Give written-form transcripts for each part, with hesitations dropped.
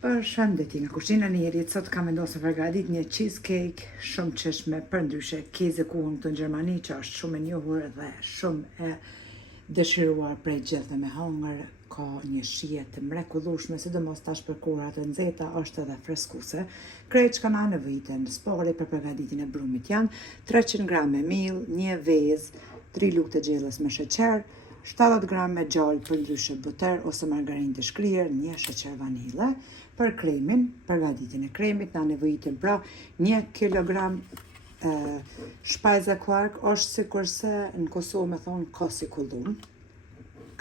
Përshëndetje, nga kushina e njerit, sot kam vendosur përgatit një cheesecake shumë qeshme, për ndryshe keze kuhën këtu në Gjermani, që është shumë e njohur dhe shumë e dëshiruar prej gjithëve me hangër, ka një shije të mrekullueshme, sidomos tash për kohrat e nxehta, është edhe freskuese. Krejt që kanë nevojitën spore për përgatitjen e brumit janë 300 grame miell, një vezë, 3 lugë të gjellës me sheqer, 70 grame gjallë për ndryshe buter ose margarinë të shkrier, një sheqer vanile. Për kremin, përgatitjen e kremit, na nevojitën pra 1 kilogram shpajze kvark, është sikurse në Kosovë me thonë kosi kullum,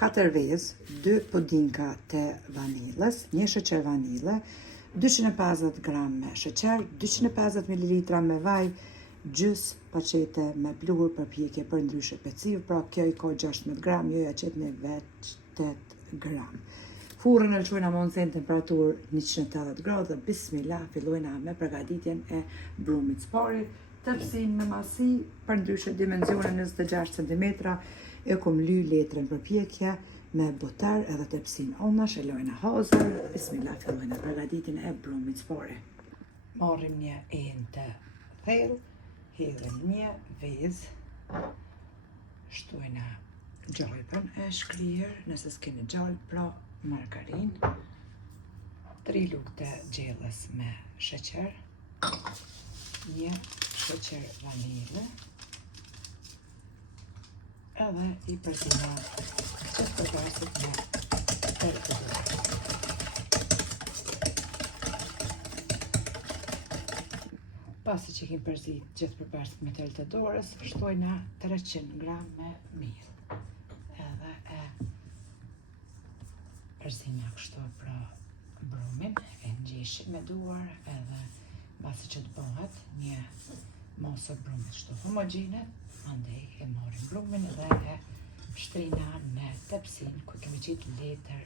4 vezë, 2 pudinka të vanilës, 1 sheqer vanile, 250 gram me sheqer, 250 ml me vaj, gjys paqete me pluhur për pjekje për ndryshe peciv, pra kjo i ka 16 gram, joja qet me veç 8 gram. Furrën e lëshojna me në temperaturë 180 gradë dhe bismillah fillojna me përgatitjen e brumit spari. Tepsin me masi, për ndryshe dimensione 26 cm, e kom ly letrën për pjekje me buter edhe tepsin onash, e lojna hazër, bismillah fillojna përgatitjen e brumit spari. Marrim një enë të thellë, hedhim një vezë, shtojna gjalpën e shkrier, nëse s'keni gjallë, pra margarinë, 3 lugë të gjellës me sheqer, 1 sheqer vanile, edhe i përzina qëtë përgarësit me tërë. Pasi që kemi përzit gjithë përgarësit me tërë të dorës, shtojna 300 gram me miell. Edhe e përzina kështu pra brumin, e ngjeshim me duar, edhe pasi që të bëhet një masë brumit kështu homogjene, andej e marrim brumin dhe e shtrina me tepsin ku kemi qitë letër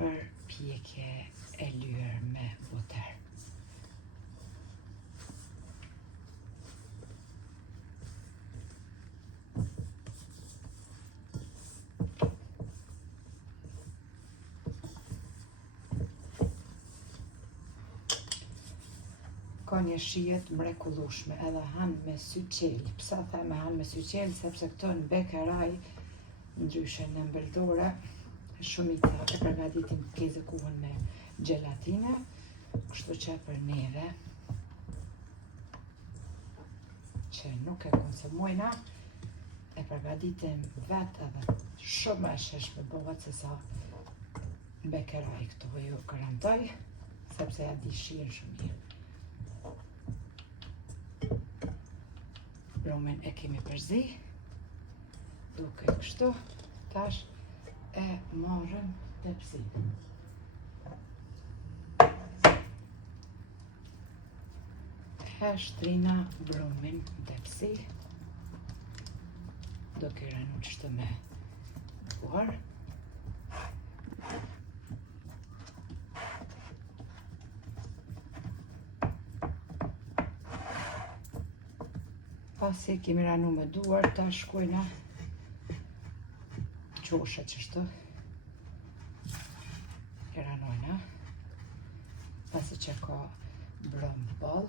për pjekje e lyer me buter. Ka një shijet mrekullueshme, edhe hanë me sy qelë. Pse them hanë me sy qelë, sepse këto në bekeraj, ndryshe në mbëldore, shumica e përgatitin keze kuhën me gjelatine, kështu që për neve që nuk e konsumojna, e përgatitim vetë edhe shumë e sheshme bëhet se sa bekeraj këto, ju garantoj, sepse ja di shijen shumë mirë. Brumin e kemi përzi, duke kështu, tash e marrëm tepsin. E shtrina brumin tepsi, duke rënë kështu me buar. Pasi kemi ranu me duar, ta shkojna qoshe qështu, e ranojna, pasi që ka brum ball,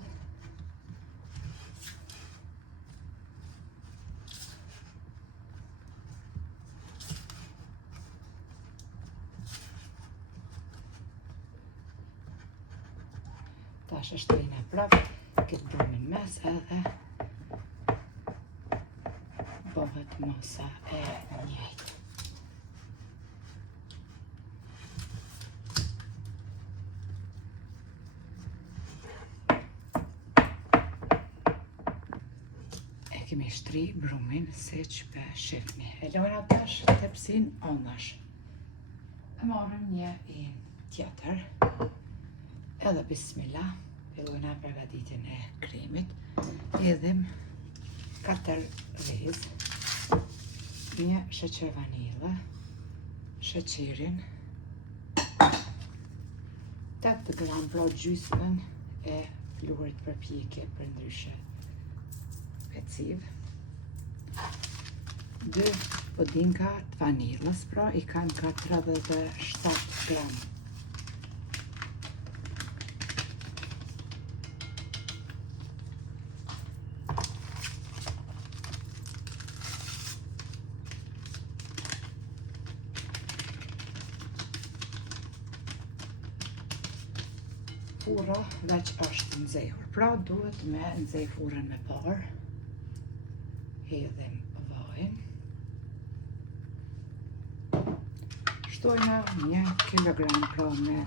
tash e shtrejna prap, këtë brumin mes edhe bëhet masa e njëjtë. E kemi shtri brumin siç pe shifni. E lojna tash tepsin onash. E marrim një enë tjetër, edhe bismillah, fillojna përgatitjen e kremit. Hedhim 4 vezë, 1 sheqer vanile, sheqerin, 8 gram pra gjysmën e pluhurit për pjekje për ndryshe peciv, 2 pudinka të vanilës, pra i kanë 47 gram. furra veç është nxehur. Pra duhet me nxej furrën me parë. Hedhim vajin. Shtojna 1 kilogram pra me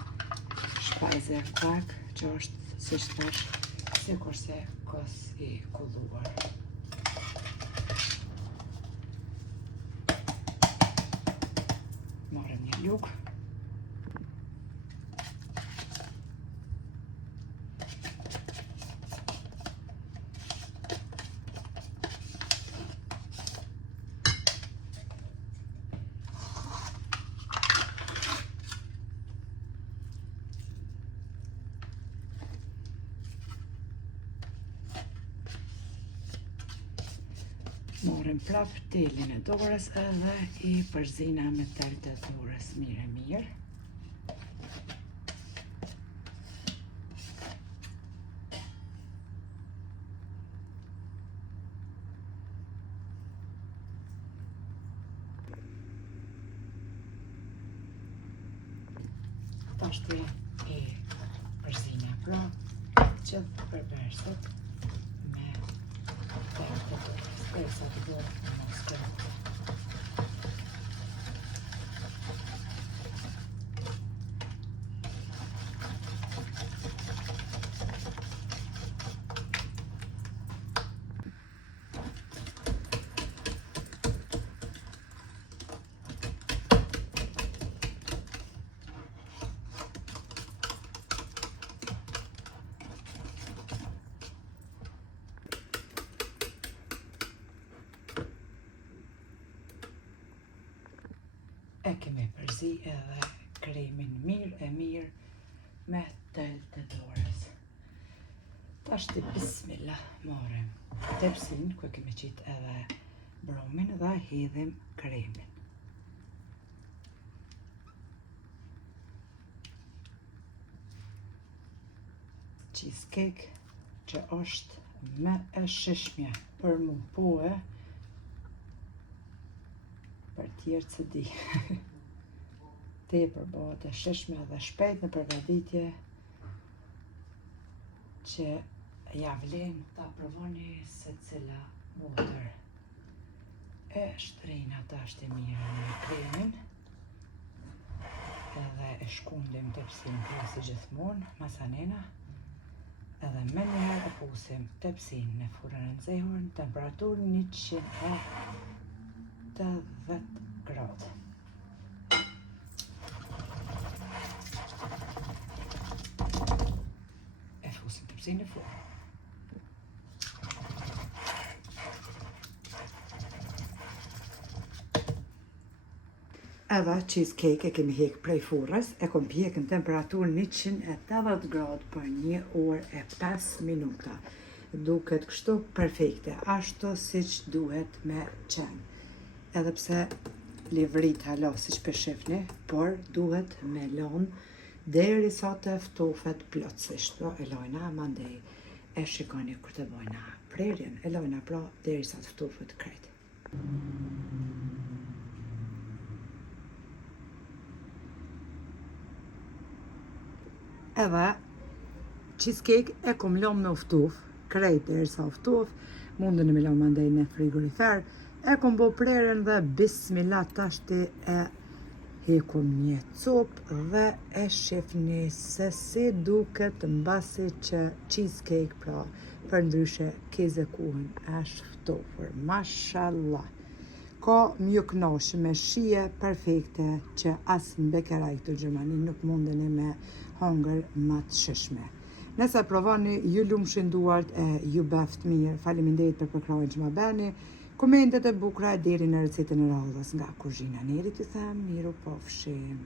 shpajze pak, që është si shtash, si kurse kos i kulluar. Marëm një lukë. Morëm prap telin e dorës edhe i përzina me tel të dorës mirë. Tashti i përzina pra që përberset me tel të dorës. Derisa të do në mos kërët. E kemi përzi edhe kremin mirë me tel të dorës. Tashti bismillah marrim tepsin ku kemi qit edhe bromin dhe hedhim kremin. Cheesecake që është më e shishmja për mu poe, për tjerë që di. Tepër bëhet e shishme dhe shpejt në përgatitje që ja vlen ta provoni se cila botër. E shtrejna tashti mirë në kremin edhe e shkundim tepsin si gjithmonë, masanena, edhe me njëherë e pusim tepsin në furrën e nxehur në temperaturë 180 gradë. E fusim tepsin në furrë. Edhe cheesecake e kemi hek prej furrës, e kom pjek në temperaturë 180 gradë për 1 orë e 5 minuta. Duket kështu perfekte, ashtu siç duhet me qenë. Edhe pse livrit hala siç po shihni, por duhet me lënë derisa të ftofet plotësisht. Pra e lajna mandej e shikoni kur të bëjna prerjen, e lajna pra derisa të ftofet krejt. Edhe cheesecake e kom lënë me ftof, krejt derisa ftof, mundën me lënë mandej në frigorifer. E kom bo prerën dhe bismillah tashti e hekum një copë dhe e shifni se si duket mbasi që cheesecake pra për ndryshe kezekuhen është ftofur. Mashallah. Ka mjë knashë me shije perfekte që as në bekeraj këtu Gjermani nuk mundeni me hangër më të shishme. Nëse provoni, ju lumshin duart e ju beft mirë. Faleminderit për përkrahjen që më bëni. Komentet e bukura deri në recetën e radhës nga kuzhina Nerit, ju them miru pofshim.